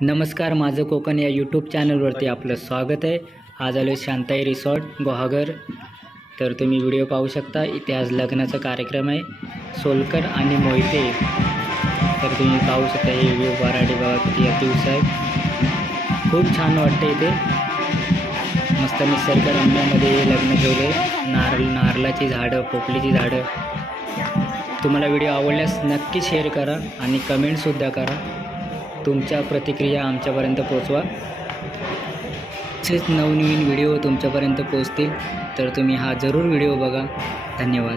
नमस्कार, माझं कोकण या यूट्यूब चॅनलवरती आपलं स्वागत आहे. आज आलो शांताई रिसॉर्ट गुहागर. तर तुम्ही व्हिडिओ पाहू शकता. इथे आज लग्नाचा कार्यक्रम आहे, सोलकर आणि मोहिते. तर तुम्ही पाहू शकता हे व्ह्यू वराडी बघा किती अतिउत्साह आहे. खूप छान वाटते इथे. मस्त निसर्गरम्यामध्ये लग्न ठेवले. नारळाची झाडं, पोपलीची झाडं. तुम्हाला व्हिडिओ आवडल्यास नक्की शेअर करा आणि कमेंटसुद्धा करा. तुमच्या प्रतिक्रिया आमच्यापर्यंत पोचवा. असेच नवनवीन व्हिडिओ तुमच्यापर्यंत पोचतील, तर तुम्ही हा जरूर व्हिडिओ बघा. धन्यवाद.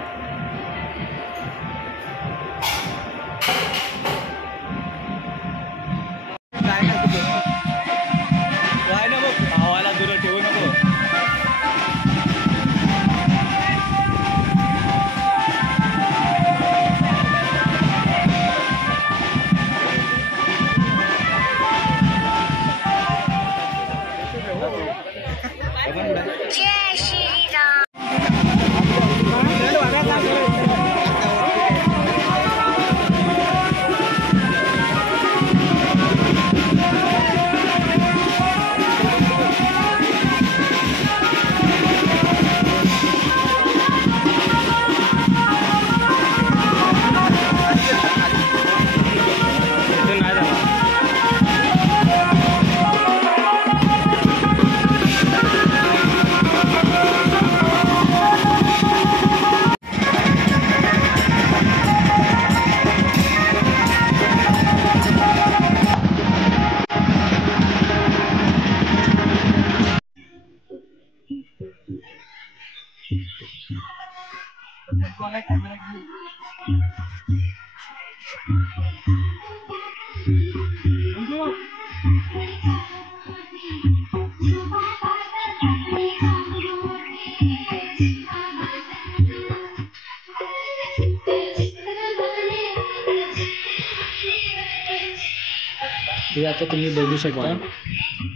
जय श्री राम. हे आता तुम्ही बघू शकता.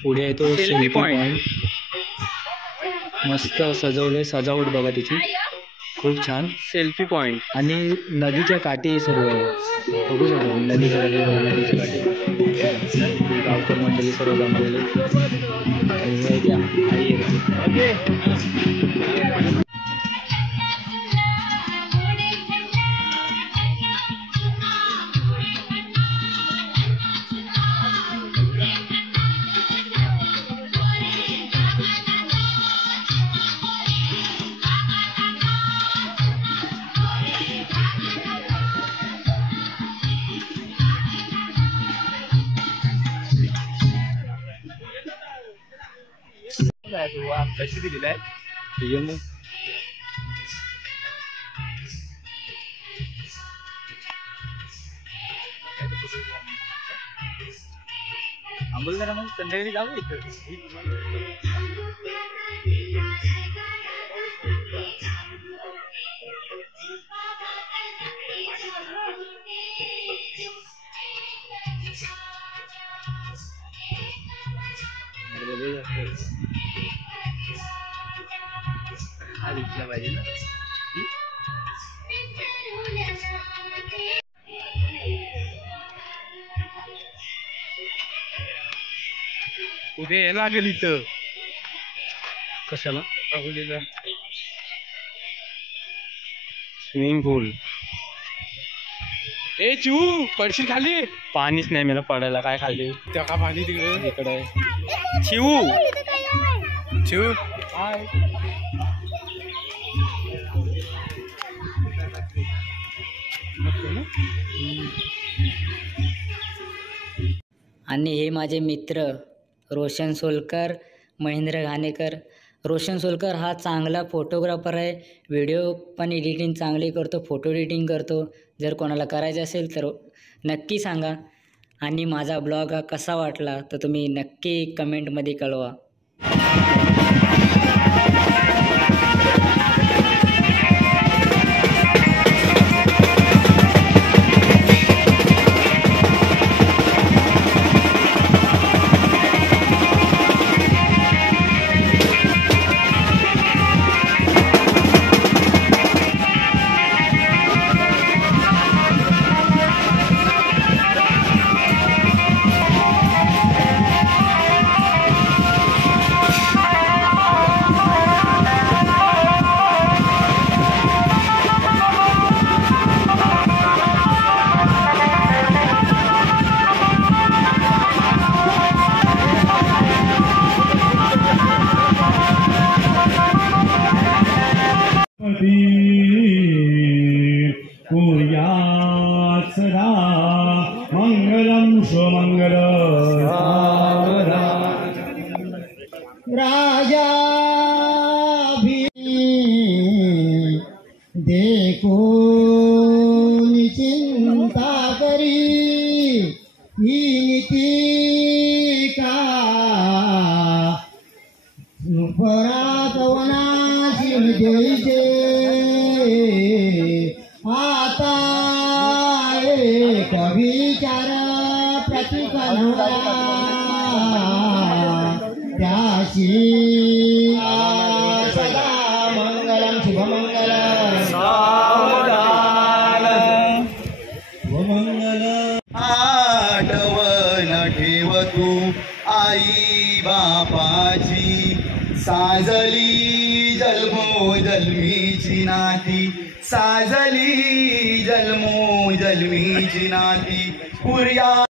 पुढे आहे तो सेल्फी पॉइंट. मस्त सजवलंय. सजावट बघा तिची खूप छान. सेल्फी पॉइंट आणि नदीच्या काठी सर्व बघू शकता. नदीच्या काठी गावकर मंडळी सर्व जमलेले. आणि हे त्या आई कशी दिलेला आहे. मग आंबोल करा मग संध्याकाळी जाऊ इथं. हा दिसला पाहिजे ना. उद्या यायला लागेल इथं. कशाला? अगोदर स्विमिंग पूल. ए चिऊ पडशील खाली. पाणीच नाही मला पडायला. काय खाली त्या का पाणी तिकडे इकडे आहे. चिऊ चिऊ हाय. आणि हे माझे मित्र रोशन सोलकर, महेंद्र घाणेकर. रोशन सोलकर हा चांगला फोटोग्राफर आहे. व्हिडिओ पण एडिटिंग चांगली करतो, फोटो एडिटिंग करतो. जर कोणाला करायचं असेल तर नक्की सांगा. आणि माझा ब्लॉग हा कसा वाटला तर तुम्ही नक्की कमेंटमध्ये कळवा. राजा भी देखो चिंता करी ही नीती का परात वनाशी द्यायचे आता एक विचार प्रतिकल्पना त्याशी सदा मंगलम शुभमंगलम आठवण ठेव तू आई बापाची साजली जन्मोजन्मीची नाती साजली जन्मोजन्मीची नाती पुर्या